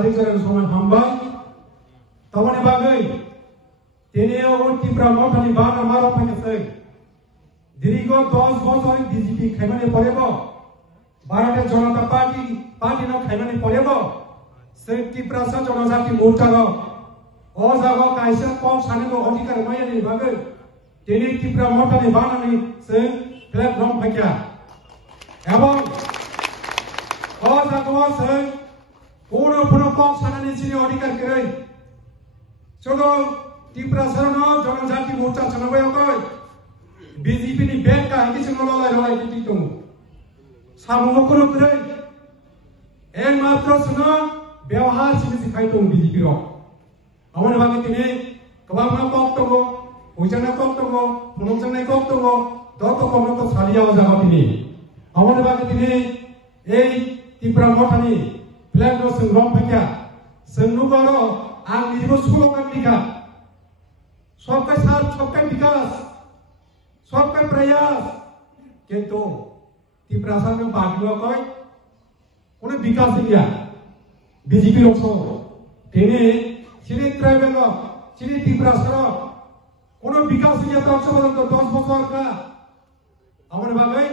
सारी जगह समय हामबाय तबने बागै तेनेयाव तिप्रा मथानि बाना मारो फैनोसै दीर्घ 10 बছर बीजेपी खाइमानि परेब भारतीय जनता पार्टी न खाइमानि परेब जों तिप्रासा जनजाति मोर्चा ओ जागा कायसा कम सानेको अधिकार मायानि बागै तेने तिप्रा मथानि बानानि जों प्लेटफर्म फैया एवं ओ जागा जों कोनो कम सानानि सिनि अधिकार गैयै चलो तिप्रासा न जनजाति मोर्चा चलाबाय बीजेपी नि बेग का है किसी लोला लोला किती तुम सामूहिक करो करे एक मात्र सुना व्यवहार सिमित खाई तुम बीजेपी रो अवन बाकी तिने कबाब ना कॉक तुमो उजन ना कॉक तुमो पुनोचन ना कॉक तुमो दो तो कम तो सालिया हो जागा तिने अवन बाकी तिने एक तिप्रा मथानी प्लान रो संगम फैया संगनु करो आग निजो सुलो का सबका साथ सबका विकास सबका प्रयास किंतु तिप्रासा में बागिवा कोई उन्हें विकास दिया बीजेपी लोग सो तेने सिने ट्राइबल लो सिने तिप्रासा उन्हें विकास दिया तो अक्सर बदल तो 10 बছর का हमारे बागे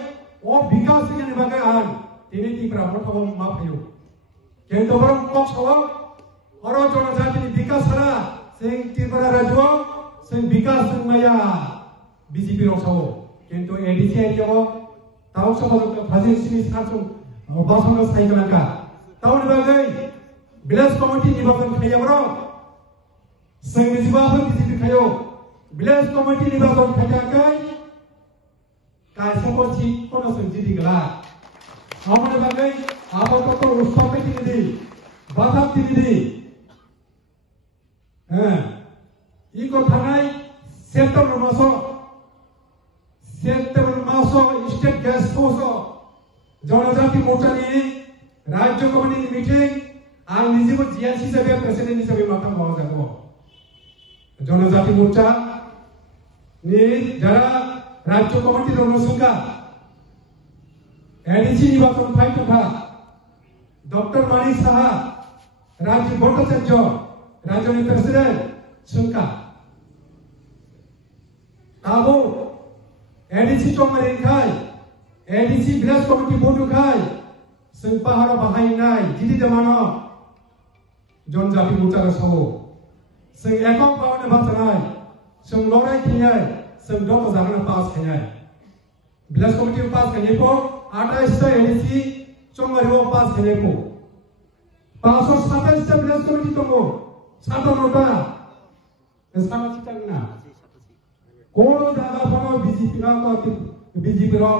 वो विकास दिया ने बागे आन तेने तिप्रा मोटा माफियो किंतु बरं कॉक्स हो और जनजाति नि विकास हरा सिंह तिप्रा राज्य सिंह विकास मया बीजेपी रक्षो किंतु एडीसी एरियाव ताऊ समाजक फाजिल सिनि सासुं बासंग साइकलाका ताऊ बागै विलेज कमिटी निर्वाचन खायाब्रो जोंनि जिबाफोर बीजेपी खायो विलेज कमिटी निर्वाचन खायाखै कायसाखौ सिटखौनो जों जिदिगला आमने बागै आबादखौ रुस्तापै दिनै बाथाब दिनै इको थानाय सेप्टेम्बर मासो स्टेट गेस्ट हाउस जनजाति मोर्चानि राज्य कमिटिनि मिटिं आं निजेबो जिएस हिसाबै प्रेसिडेन्ट हिसाबै माथा मावा जागो जनजाति मोर्चा नि जारा राज्य कमिटि रनसुंगा एडीसी निर्वाचन फाइटुखा डॉक्टर मानिक साहा राजीव भट्टाचार्य राज्यनि प्रेसिडेन्ट सुंका काबो एडीसी चमरे खाय एडीसी विलेज कमिटी बोर्ड खाय जों पाहार बाहायनाय जिदि जमानो जनजाति मोर्चा सो जों एকক पावने बाथनाय जों लराय खिनाय जों दत जागना पास खिनाय विलेज कमिटी पास खिनायखौ 28 टा एडीसी चमरे पास खिनायखौ 527 टा विलेज कमिटी दंगो 57 टा सामा चितांगना कोनो जागा फनो बीजेपी रो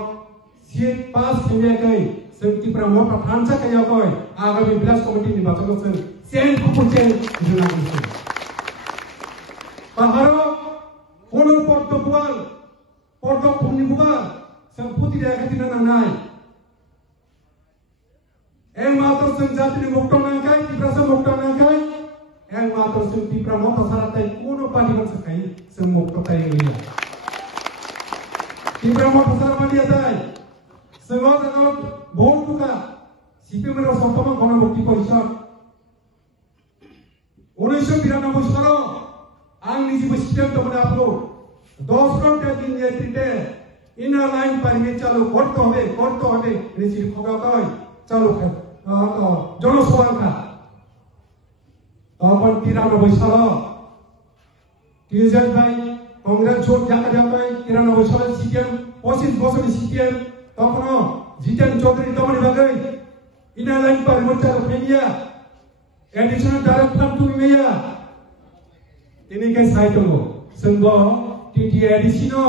सीट पास खिनायखै जों तिप्रा मोटा फानसा खैयाखै आगामी विलेज कमिटि निर्वाचन जों सेन फुचेन जुनांगौ पाहारो कोनो पर्द फुनिबा जों फुति देखायनो नांनाय एक मात्र जों जातिनि मुक्त नांखाय तिप्रासा मुक्त नांखाय एक मात्र जों तिप्रा मोटा साराथाय कोनो पार्टी मानसिखाय जों मुक्तताय गैया तिप्रा मोटा सारामानि जाय जों भोट टुका सीपीएम रो सप्तम गणमुक्ति परिषद 1992 साल आं निजेबो सिटेम दमोन आपलो 10 घंटा दिन नेतृत्वे इनार लाइन पारमिट चालू करते হবে निजे खगाय चालू जनसभा का तখন 93 साल टीजेड भाई कांग्रेस जोट जाकाय 93 साल सीपीएम 25 বছর सीपीएम तखनो जितेन चौधरी तमनि बागै इनार लाइन पारमिट चालू फेनिया एडिशनल डायरेक्टर टू मेया ini ke saya tunggu senggo TTID sino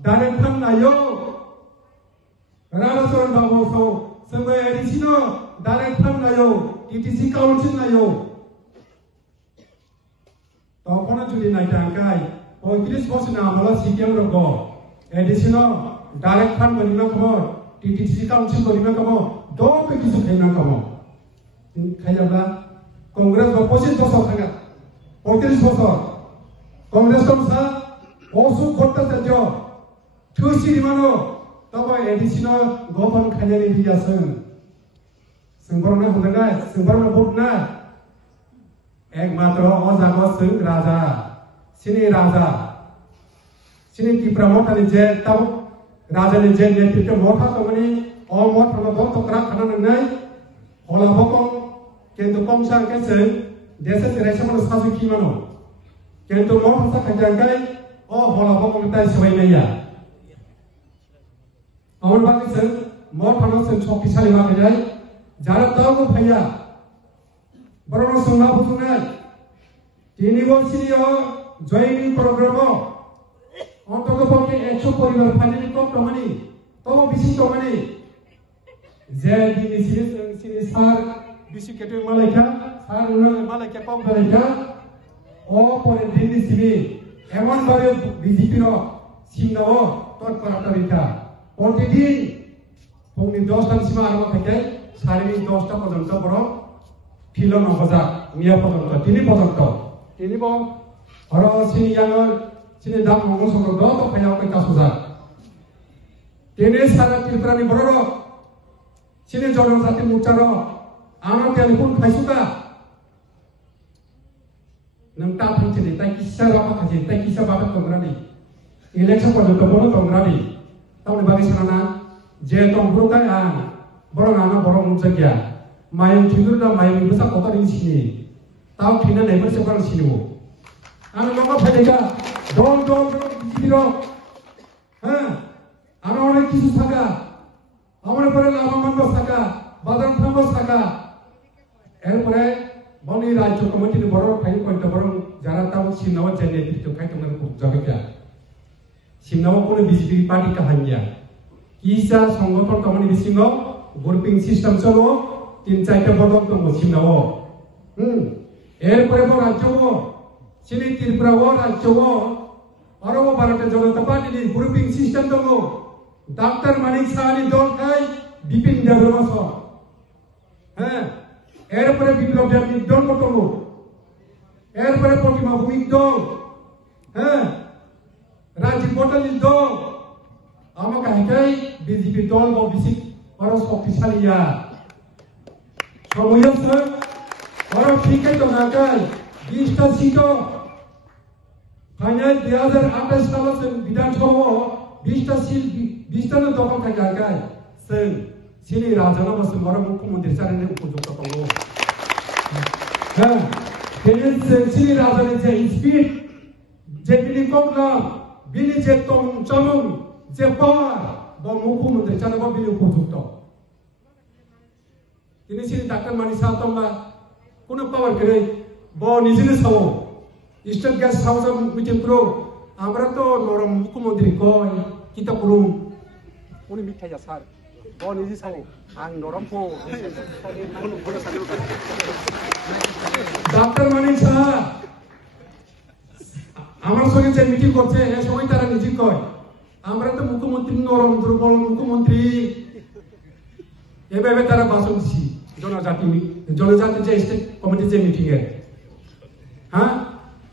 director nayo rara soran bawo so senggo ED sino director nayo TTC council nayo tokona judi nai tangkai 35 বছর na amala CPM rogo ED sino director bonima kamo TTC council bonima kamo do pe kisu khaina kamo khayabla congress ba 25 বছর থাকা 35 বছর কংগ্রেস কমসা অসুখ ভট্টাচার্য থুসিরি মানো তবে এডিসিনো গঠন খাইনানি দিয়াছেন जों बरना बुंनाय जों बरना बुंना एकमात्र अजागो जों राजा सिनि राजा सिनि त्रिपुरा मथानि जे ताव राजानि जे नेतृत्व मथा तमनि अ मथा दो तकरा खाना नंनाय हलाबकं केन्तु कमसा के जों देशे जेरायसमन साजु खिमानो केन्तु मथा खाजांगाय अ हलाबकं ताय सबायनाया अमन बागै जों मथानो जों शक्तिशाली बागै जारा तावबो फैया बरनो सोंना बुथुनाय इउनिभार्सिटीआव जयनिं प्रग्रामाव অন্ততপক্ষে 100 পরিবার ফাইনালি কম টমানি তো বেশি টমানি যে দিনি স্যার বেশি কেটে মালাইকা স্যার মালাইকা কম মালাইকা ও পরে দিনি সিবি এমন ভাবে বিজেপির সিংনাও তৎপরতা প্রতিদিন পৌনে 10টা সীমা আরম্ভ থেকে সাড়ে 10টা পর্যন্ত বড় ফিল নবজা মিয়া পর্যন্ত তিনি হর senior sini dam ngomong soal do to kaya ke kasuza tene sara tirprani bororo sini joron sati mucaro ano telepon khaisuka nang ta thang sini tai kisa apa kaje tai kisa babat tongrani election ko to bono tongrani taune bagi sanana je tongro kai an borong ana borong mujagya mayung tindur da mayung bisa kota ring sini taw thina nei ber sebar sini mo ano logo phadega dong biro ana onek kisu থাকা আমার পরে লাভবান থাকা বাদাম থাকা থাকা এরপরে বনি রাজ্য কমিটির বড় ফাইল কইতে বড় যারা তাও সিনাও চেনে দিতে খাই তোমার জগতা সিনাও কোন বিজেপি পার্টি কাহানিয়া কিসা সংগঠন কমিটি বিসিং গ্রুপিং সিস্টেম চলো 3-4টা বদল তো সিনাও এরপরে রাজ্য সিনি ত্রিপুরা রাজ্য Orang Bharatiya Janata Party ni grouping system dong. Dr. Manik Sahani dol kai Bipin Debramaso. Airpore Biplab Devi dol kotomo. Airpore Potima Bumik dol. Rajiv Potal dol. Ama kai BJP dol bo bisik orang official ya. Kemudian orang fikir dong kai 20টা সিটো final 2028 সালে বিধানসভা 20টা seat 20টা দখল থাকে আগায় जों सिनि राजाना बसुमतारी मुख्यमंत्री जानानै उपयुक्त दङ बेनि सिनि राजानि जे स्पिड जे बिनि कमला बिनि जे तम चमन जे पावर ब मुख्यमंत्री जानोबा बिनि उपयुक्त दिनै सिनि डाक्टर मानि साहा दंबा কোনো পাওয়ার করে ব নিজের Sao state gas house meeting pro আমরা তো নরম মুখ্যমন্ত্রী কয় কিতা করুম উনি মিঠাইয়া স্যার ব নিজে সাও আং নরম পো ডাক্তার মানিক সাহা আমার সঙ্গে যে মিটিং করছে এই সময় তারা নিজে কয় আমরা তো মুখ্যমন্ত্রী নরম দুর্বল মুখ্যমন্ত্রী এভাবে তারা ভাষণ দিছি জনজাতি যে স্টেট কমিটি যে মিটিং এ হ্যাঁ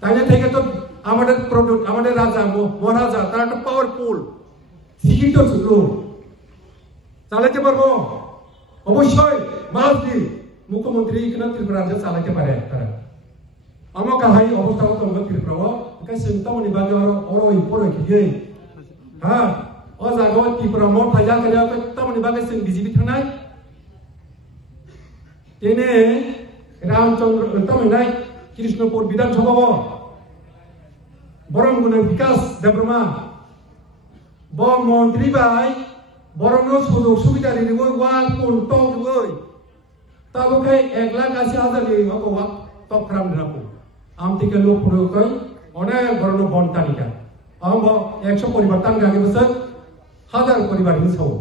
তাইলে থেকে তো আমাদের প্রোডাক্ট আমাদের রাজা মহারাজা তারা একটা পাওয়ারফুল শিক্ষিত লোক চালাতে পারবো অবশ্যই মাঝদি মুখ্যমন্ত্রী এখানে ত্রিপুরা রাজ্য চালাতে পারে তারা আমার কাহাই অবস্থাগত ত্রিপুরা কাছে তামনি বাগে অরই পরে কি হ্যাঁ ও জায়গা ত্রিপুরা মত থাইলা গেলে তামনি বাগে जों বিজেপি থানায় तेने रामचंद्र तमिलनाय कृष्णपुर विधानसभा बरंगुन विकास देब्रमा ब मंत्री बाय बरंगनो सुजुग सुबिदा रिबो वाल कोन टक गय ताबोकै 1,80,000 नि अकवा टप खालाम दिनाखौ आमतिके लोक फुरकै अनेक बरंगनो बन्तानिका आम 100 परिवार तांगागे बसर 1000 परिवार हिसाव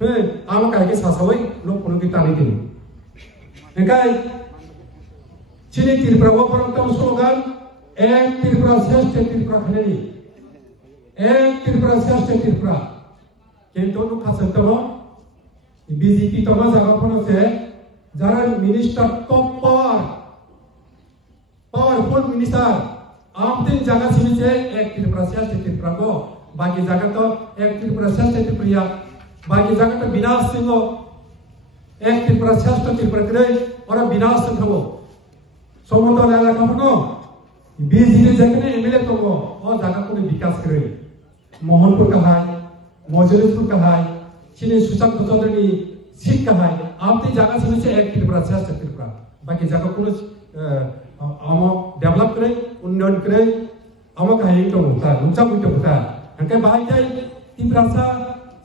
हे आम कायके सासावै लोक फुरकै तानि दिनु Engkai sini Tripura waparang tahu slogan Tripura Seshta Tripura khenani Tripura Seshta Tripura কিন্তু খাসন্তনো বিজেপি তমা জায়গাখন আছে যারা মিনিস্টার টপ পাওয়ারফুল মিনিস্টার আমতে জায়গা ছিনিছে Tripura Seshta Tripura ko বাকি জায়গা তো Tripura Seshta Tripura বাকি জায়গা তো বিনাশ সিংহ Tripura Seshta Tripura kere orang binasa kamu সমতো লাগা খাবো বিজেপি যেখানে এমএলএ তো ও জায়গা করে বিকাশ করে মোহনপুর কাহাই মজলিসপুর কাহাই চিনি সুশান্ত চৌধুরী সিট কাহাই আপনি জায়গা শুনেছে এক ত্রিপুরা শেষ ত্রিপুরা বাকি জায়গা কোনো আমার ডেভেলপ করে উন্নয়ন করে আমার কাহিনী তো তার উঁচা বুঝতে বুঝা হ্যাঁ বাই যাই ত্রিপুরা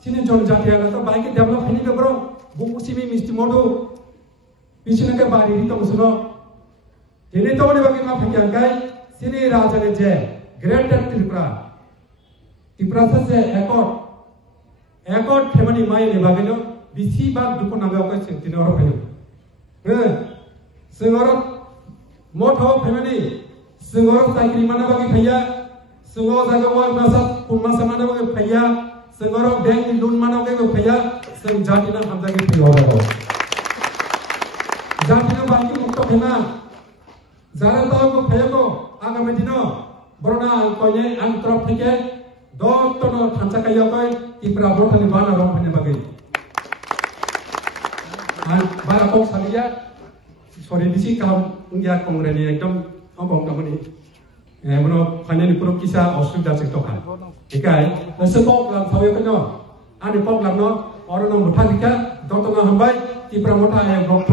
চিনি জনজাতি আলাদা তো বাইকে ডেভেলপ হয়নি তো বড় বুকুসিবি মিষ্টি মধু পিছনে বাড়ি তো শুনো ini tahu ni bagi maaf yang sini raja ni je Greater Tripura saja ekor family mai ni bagi lo bisi bag dukun naga apa sih tino orang family, sengorok motor family sengorok sakri mana bagi phaya sengorok jaga wal masa mana bagi phaya sengorok bank loan mana bagi phaya seng jati na hamda ke phaya jati na bagi mukto phema যারা তাও কো ফেয়ো আগামী দিন বড়না কয়ে আন তরফ থেকে দত্তন খাঁচা Kayah কয় ত্রিপুরা ভোটানি বানা রং ফেনে বাগে আর বারা কক সালিয়া সরি দিছি কাম ইয়া কংগ্রেনি একদম অবং কামনি মনো ফাইনালি পুরো কিসা অসুবিধা আছে তো খান একাই সে কক লাম সাবে কেন আনি কক লাম ন অরন মুঠা দিকা দত্তন হামবাই ত্রিপুরা মোটা এক রক্ত